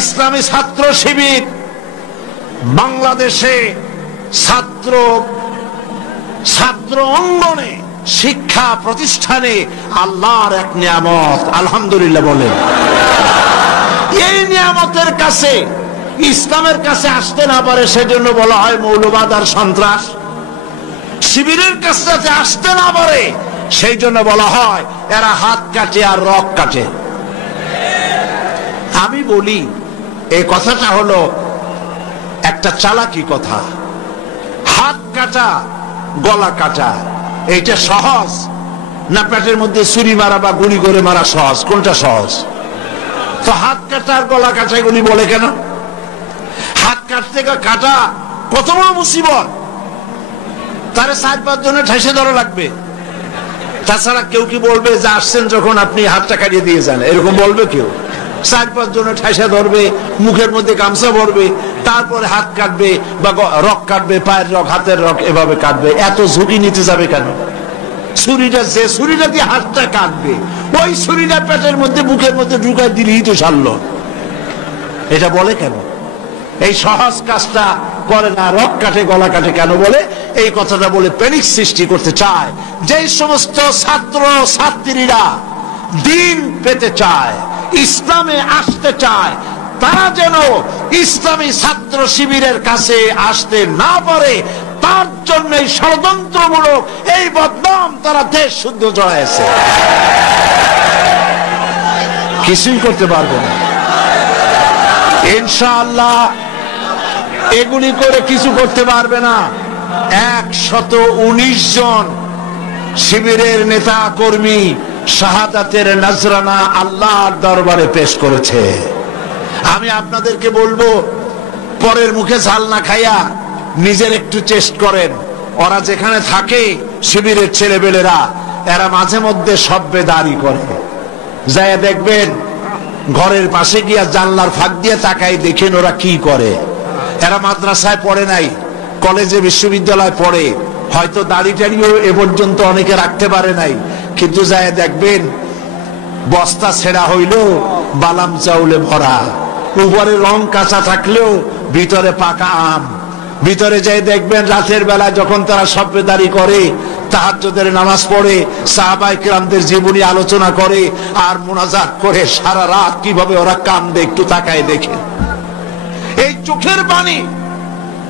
ইসলামী ছাত্র শিবির বাংলাদেশে ছাত্র অঙ্গনে শিক্ষা প্রতিষ্ঠানে আল্লাহর এক নিয়ামত, আলহামদুলিল্লাহ বলেন। এই নিয়ামতের কাছে, ইসলামের কাছে আসতে না পারে সেজন্য বলা হয় মৌলবাদ আর সন্ত্রাস। শিবিরের কাছে আসতে না পারে সেই জন্য বলা হয় এরা হাত কাটে আর রক কাটে। আমি বলি এই কথাটা হলো একটা চালাকি কথা। হাত কাটা গলা কাটা এইটা সহজ না পেটের মধ্যে ছুরি মারা বা গুলি করে মারা সহজ? কোনটা সহজ? তো হাত কাটা আর গলা কাটা এগুলি বলে কেন? হাত কাটতে কাটা কত বড় মুসিবত, তারে 4-5 জনের ঠেসে ধরা লাগবে। তাছাড়া কেউ কি বলবে যে আসছেন যখন আপনি হাতটা কাটিয়ে দিয়ে যান, এরকম বলবে কেউ? 4-5 জনের ঠেসে ধরবে, মুখের মধ্যে গামছা ভরবে, তারপরে হাত কাটবে বা রক কাটবে, পায়ের রক, হাতের রক, এভাবে কাটবে। এত ঝুঁকি নিতে যাবে কেন? ছুরিটা, যে ছুরিটা দিয়ে হাতটা কাটবে ওই ছুরিটা পেটের মধ্যে মুখের মধ্যে ঢুকাই দিলেই তো সারলো। এটা বলে কেন? এই সহজ কাজটা করে না, রক কাটে গলা কাটে কেন বলে? এই কথাটা বলে প্যানিক সৃষ্টি করতে চায়। যে সমস্ত ছাত্র ছাত্রীরা দিন পেতে চায়, ইসলামে আসতে চায়, তারা যেন ইসলামী ছাত্র শিবিরের কাছে আসতে না পারে, তার জন্য ষড়যন্ত্রমূলক এই বদনাম তারা দেশ শুদ্ধ জড়াইছে। কিছুই করতে পারবে না ইনশাআল্লাহ। এগুলি করে কিছু করতে পারবে না। 119 জন শিবিরের নেতা কর্মী শাহাদাতের নজরানা আল্লাহর দরবারে পেশ করেছে। আমি আপনাদেরকে বলবো, পরের মুখে ঝাল না খাইয়া নিজের একটু চেষ্টা করেন। ওরা যেখানে থাকে শিবিরের ছেলেবেলেরা, এরা মাঝে মধ্যে সভ্যেদারি করে। যায় দেখবেন ঘরের পাশে গিয়া জানলার ফাঁক দিয়ে তাকাই দেখেন ওরা কি করে। এরা মাদ্রাসায় পড়ে নাই, কলেজে বিশ্ববিদ্যালয় পড়ে, হয়তো দাড়ি টাড়িও এ পর্যন্ত অনেকে রাখতে পারে নাই, কিন্তু যায় দেখবেন বস্তা ছেঁড়া হইলেও বালাম চাউলে ভরা, উপরে রং কাঁচা থাকলেও ভিতরে পাকা আম। ভিতরে যাই দেখবেন রাতের বেলা যখন তারা সভ্যেদারি করে, তাহাজ্জুদের নামাজ পড়ে, সাহাবায়ে কেরামদের জীবনী আলোচনা করে আর মুনাজাত করে, সারা রাত কিভাবে ওরা কান্দে একটু তাকায় দেখে। এই চোখের পানি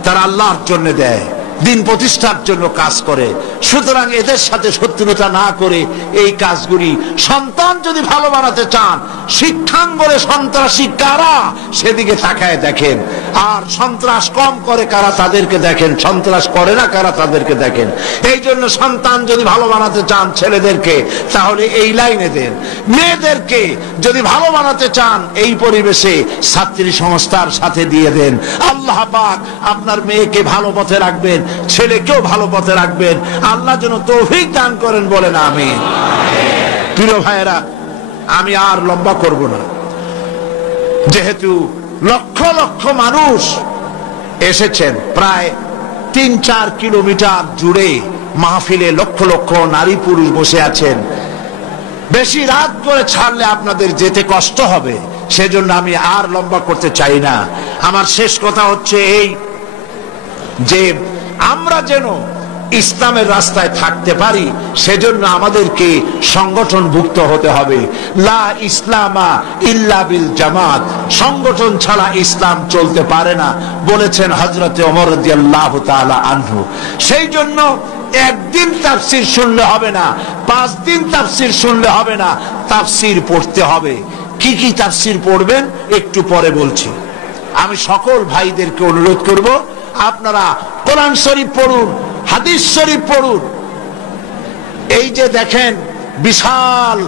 তারা আল্লাহর জন্য দেয়, দিন প্রতিষ্ঠার জন্য কাজ করে। সুতরাং এদের সাথে শত্রুতা না করে এই কাজগুলি, সন্তান যদি ভালো বানাতে চান, শিক্ষাঙ্গনে সন্ত্রাসী কারা সেদিকে তাকায় দেখেন, আর সন্ত্রাস কম করে কারা তাদেরকে দেখেন, সন্ত্রাস করে না কারা তাদেরকে দেখেন। এই জন্য সন্তান যদি ভালো বানাতে চান ছেলেদেরকে, তাহলে এই লাইনে দেন। মেয়েদেরকে যদি ভালো বানাতে চান এই পরিবেশে ছাত্রী সংস্থার সাথে দিয়ে দেন। আল্লাহ পাক আপনার মেয়েকে ভালো পথে রাখবেন, ছেলেকেও ভালো পথে রাখবেন। আল্লাহ যেন তৌফিক দান করেন, বলেন আমিন। প্রিয় ভাইয়েরা, আমি আর লম্বা করব না, যেহেতু লক্ষ লক্ষ মানুষ এসেছেন, প্রায় 3-4 কিলোমিটার জুড়ে মাহফিলে লক্ষ লক্ষ নারী পুরুষ বসে আছেন। বেশি রাত করে ছাড়লে আপনাদের যেতে কষ্ট হবে, সেজন্য আমি আর লম্বা করতে চাই না। আমার শেষ কথা হচ্ছে এই যে আমরা যেন ইসলামের রাস্তায় থাকতে পারি, সেজন্য আমাদেরকে সংগঠনভুক্ত হতে হবে। লা ইসলামা ইল্লা বিল জামাত, সংগঠন ছাড়া ইসলাম চলতে পারে না বলেছেন হযরতে ওমর রাদিয়াল্লাহু তাআলা আনহু। সেই জন্য একদিন তাফসীর শুনলে হবে না, 5 দিন তাফসীর শুনলে হবে না, তাফসীর পড়তে হবে। কি কি তাফসীর পড়বেন একটু পরে বলছি। আমি সকল ভাইদেরকে অনুরোধ করব, আপনারা কোরআন শরীফ পড়ুন, হাদিস শরীফ পড়ুন। এই যে দেখেন বিশাল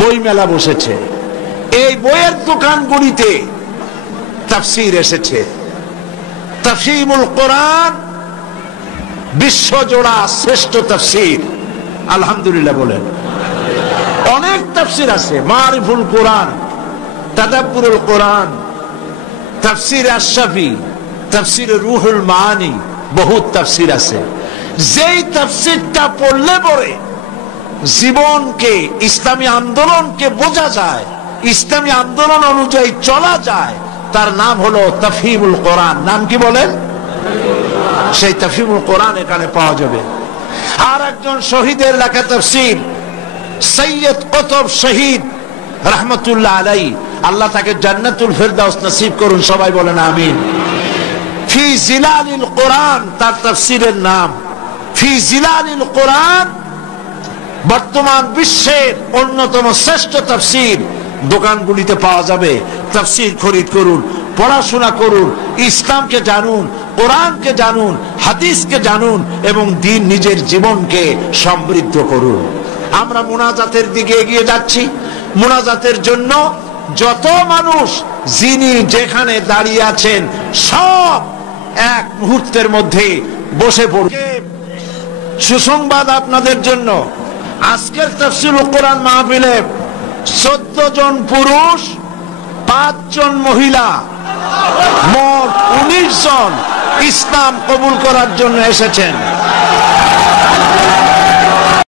বই মেলা বসেছে, এই বইয়ের দোকানগুলিতে তাফসীর এসেছে। তাফসীরুল কোরআন বিশ্বজোড়া শ্রেষ্ঠ তাফসীর, আলহামদুলিল্লাহ বলেন। অনেক তাফসীর আছে, মারিফুল কোরআন, তাদাব্বুরুল কোরআন, তাফসীর আশ-শাফি, তাফসীর রুহুল মাআনি, বহুত তাফসীর আছে। যেই তাফসীরটা পড়লে পরে জীবনকে, ইসলামী আন্দোলনকে বোঝা যায়, ইসলামী আন্দোলন অনুযায়ী চলা যায়, তার নাম হলো তাফহিমুল কোরআন। নাম কি বলেন? সেই তাফহিমুল কোরআন এখানে পাওয়া যাবে। আর একজন শহীদের লেখা তাফসীর, সৈয়দ কুতুব শহীদ রাহমাতুল্লাহ আলাইহি, আল্লাহ তাকে জান্নাতুল ফেরদাউস নসিব করুন, সবাই বলেন আমিন। ফি জিলালিল কোরআন তার তাফসীরের নাম। ফি জিলালিল কোরআন বর্তমান বিশ্বের অন্যতম শ্রেষ্ঠ তাফসীর, দোকানগুলিতে পাওয়া যাবে। তাফসীর খরিদ করুন, পড়াশোনা করুন, ইসলামকে জানুন, কোরআনকে জানুন, হাদিসকে জানুন এবং দ্বীন নিজের জীবনকে সমৃদ্ধ করুন। আমরা মুনাজাতের দিকে এগিয়ে যাচ্ছি। মুনাজাতের জন্য যত মানুষ যিনি যেখানে দাঁড়িয়ে আছেন সব এক মুহূর্তের মধ্যে বসে পড়বে। সুসংবাদ আপনাদের জন্য, আজকের তাফসীরুল কোরআন মাহফিলে 14 জন পুরুষ, 5 জন মহিলা, মোট 19 জন ইসলাম কবুল করার জন্য এসেছেন।